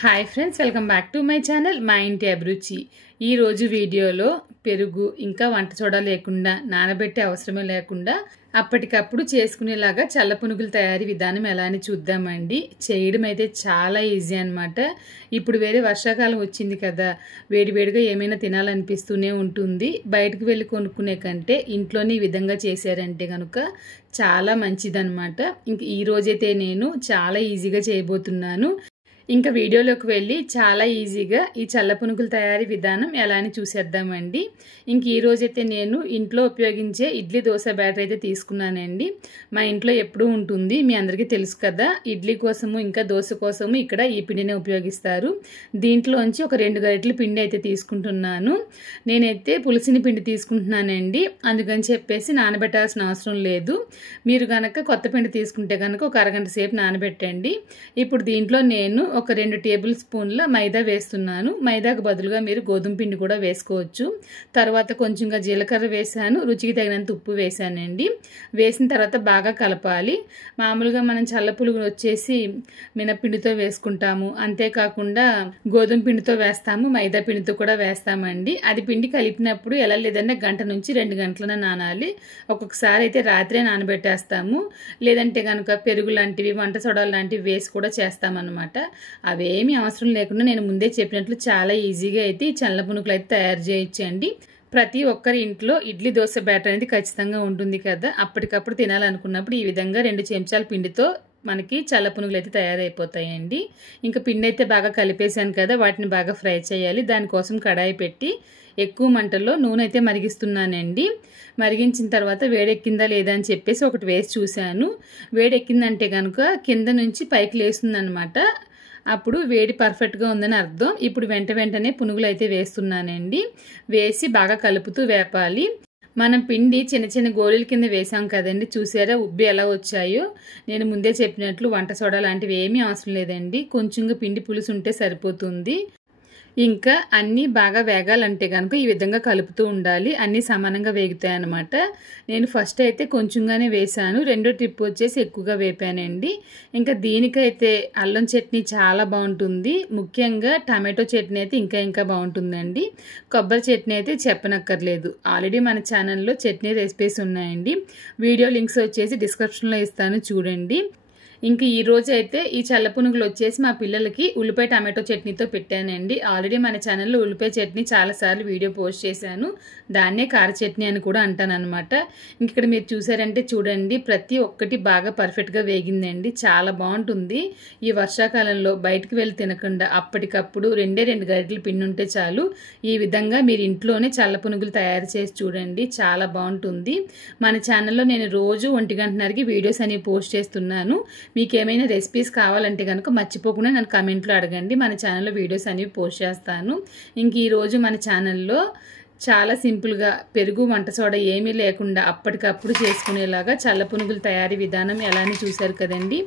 Hi friends, welcome back to my channel మా ఇంటి అభిరుచి. ఈరోజు వీడియోలో పెరుగు ఇంకా వంట సోడా లేకుండా నానబెట్టే అవసరమే లేకుండా అప్పటికప్పుడు చేసుకునేలాగా చల్ల పునుగుల తయారీ విధానం ఎలా అని చూద్దామండి. చేయడం అయితే చాలా ఈజీ అనమాట. ఇప్పుడు వేరే వర్షాకాలం వచ్చింది కదా, వేడివేడిగా ఏమైనా తినాలనిపిస్తూనే ఉంటుంది. బయటకు వెళ్ళి కొనుక్కునే కంటే ఇంట్లోనే ఈ విధంగా చేశారంటే కనుక చాలా మంచిదన్నమాట. ఇంక ఈరోజైతే నేను చాలా ఈజీగా చేయబోతున్నాను. ఇంకా వీడియోలోకి వెళ్ళి చాలా ఈజీగా ఈ చల్ల పునుగుల తయారీ విధానం ఎలా అని చూసేద్దామండి. ఇంక ఈరోజైతే నేను ఇంట్లో ఉపయోగించే ఇడ్లీ దోశ బ్యాటర్ అయితే తీసుకున్నానండి. మా ఇంట్లో ఎప్పుడూ ఉంటుంది, మీ అందరికీ తెలుసు కదా. ఇడ్లీ కోసము ఇంకా దోశ కోసము ఇక్కడ ఈ పిండినే ఉపయోగిస్తారు. దీంట్లోంచి ఒక 2 గరిటెల పిండి అయితే తీసుకుంటున్నాను. నేనైతే పులిసిన పిండి తీసుకుంటున్నానండి, అందుకని చెప్పేసి నానబెట్టాల్సిన అవసరం లేదు. మీరు కనుక కొత్త పిండి తీసుకుంటే కనుక ఒక అరగంట సేపు నానబెట్టండి. ఇప్పుడు దీంట్లో నేను ఒక 2 టేబుల్ స్పూన్ల మైదా వేస్తున్నాను. మైదాకు బదులుగా మీరు గోధుమ పిండి కూడా వేసుకోవచ్చు. తర్వాత కొంచెంగా జీలకర్ర వేసాను, రుచికి తగినంత ఉప్పు వేసానండి. వేసిన తర్వాత బాగా కలపాలి. మామూలుగా మనం చల్ల పునుగులు వచ్చేసి మినపిండితో వేసుకుంటాము, అంతేకాకుండా గోధుమ పిండితో వేస్తాము, మైదా పిండితో కూడా వేస్తామండి. అది పిండి కలిపినప్పుడు ఎలా లేదన్నా గంట నుంచి 2 గంటలన నానాలి. ఒక్కొక్కసారి అయితే రాత్రే నానబెట్టేస్తాము, లేదంటే కనుక పెరుగు లాంటివి వంట సోడాలు లాంటివి వేసి కూడా చేస్తామన్నమాట. అవేమీ అవసరం లేకుండా నేను ముందే చెప్పినట్లు చాలా ఈజీగా అయితే ఈ చల్ల పునుగులు అయితే తయారు చేయొచ్చండి. ప్రతి ఒక్కరి ఇంట్లో ఇడ్లీ దోశ బ్యాటర్ అనేది ఖచ్చితంగా ఉంటుంది కదా. అప్పటికప్పుడు తినాలనుకున్నప్పుడు ఈ విధంగా 2 చెంచాల పిండితో మనకి చల్ల పునుగులు అయితే తయారైపోతాయండి. ఇంకా పిండి అయితే బాగా కలిపేశాను కదా, వాటిని బాగా ఫ్రై చేయాలి. దానికోసం కడాయి పెట్టి ఎక్కువ మంటల్లో నూనె అయితే మరిగిస్తున్నానండి. మరిగించిన తర్వాత వేడెక్కిందా లేదా అని చెప్పేసి ఒకటి వేసి చూశాను. వేడెక్కిందంటే కనుక కింద నుంచి పైకి లేస్తుందనమాట. అప్పుడు వేడి పర్ఫెక్ట్గా ఉందని అర్థం. ఇప్పుడు వెంటనే పునుగులు అయితే వేస్తున్నానండి. వేసి బాగా కలుపుతూ వేపాలి. మనం పిండి చిన్న చిన్న గోళీల కింద వేసాం కదండి, చూసారా ఉబ్బి ఎలా వచ్చాయో. నేను ముందే చెప్పినట్లు వంట సోడా లాంటివి ఏమీ అవసరం లేదండి, కొంచెంగా పిండి పులుసు ఉంటే సరిపోతుంది. ఇంకా అన్నీ బాగా వేగాలంటే కనుక ఈ విధంగా కలుపుతూ ఉండాలి. అన్నీ సమానంగా వేగుతాయి అన్నమాట. నేను ఫస్ట్ అయితే కొంచెంగానే వేసాను, రెండో ట్రిప్ వచ్చేసి ఎక్కువగా వేపానండి. ఇంకా దీనికైతే అల్లం చట్నీ చాలా బాగుంటుంది, ముఖ్యంగా టమాటో చట్నీ అయితే ఇంకా బాగుంటుందండి. కొబ్బరి చట్నీ అయితే చెప్పనక్కర్లేదు. ఆల్రెడీ మన ఛానల్లో చట్నీ రెసిపీస్ ఉన్నాయండి, వీడియో లింక్స్ వచ్చేసి డిస్క్రిప్షన్లో ఇస్తాను, చూడండి. ఇంక ఈ రోజు అయితే ఈ చల్ల పునుగులు వచ్చేసి మా పిల్లలకి ఉల్లిపాయ టమాటో చట్నీతో పెట్టానండి. ఆల్రెడీ మన ఛానల్లో ఉల్లిపాయ చట్నీ చాలాసార్లు వీడియో పోస్ట్ చేశాను, దాన్నే కార చట్నీ అని కూడా అంటానన్నమాట. ఇక్కడ మీరు చూసారంటే చూడండి, ప్రతి ఒక్కటి బాగా పర్ఫెక్ట్గా వేగిందండి, చాలా బాగుంటుంది. ఈ వర్షాకాలంలో బయటకు వెళ్ళి తినకుండా అప్పటికప్పుడు 2 గరిటెల పిండి ఉంటే చాలు. ఈ విధంగా మీరు ఇంట్లోనే చల్ల పునుగులు తయారు చేసి చూడండి, చాలా బాగుంటుంది. మన ఛానల్లో నేను రోజు 1:30కి వీడియోస్ అనేవి పోస్ట్ చేస్తున్నాను. మీకు ఏమైనా రెసిపీస్ కావాలంటే కనుక మర్చిపోకుండా నన్ను కమెంట్లో అడగండి, మన ఛానల్లో వీడియోస్ అనేవి పోస్ట్ చేస్తాను. ఇంక ఈరోజు మన ఛానల్లో చాలా సింపుల్గా పెరుగు వంట సోడా ఏమీ లేకుండా అప్పటికప్పుడు చేసుకునేలాగా చల్ల పునుగుల తయారీ విధానం ఎలా అని చూశారు కదండి.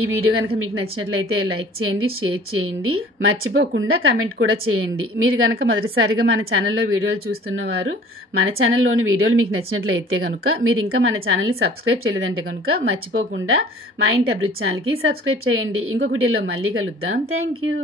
ఈ వీడియో కనుక మీకు నచ్చినట్లయితే లైక్ చేయండి, షేర్ చేయండి, మర్చిపోకుండా కమెంట్ కూడా చేయండి. మీరు కనుక మొదటిసారిగా మన ఛానల్లో వీడియోలు చూస్తున్నవారు మన ఛానల్లోని వీడియోలు మీకు నచ్చినట్లయితే కనుక మీరు ఇంకా మన ఛానల్ని సబ్స్క్రైబ్ చేయలేదంటే కనుక మర్చిపోకుండా మా ఇంటి అభిరుచి ఛానల్కి సబ్స్క్రైబ్ చేయండి. ఇంకొక వీడియోలో మళ్ళీ కలుద్దాం. Thank you.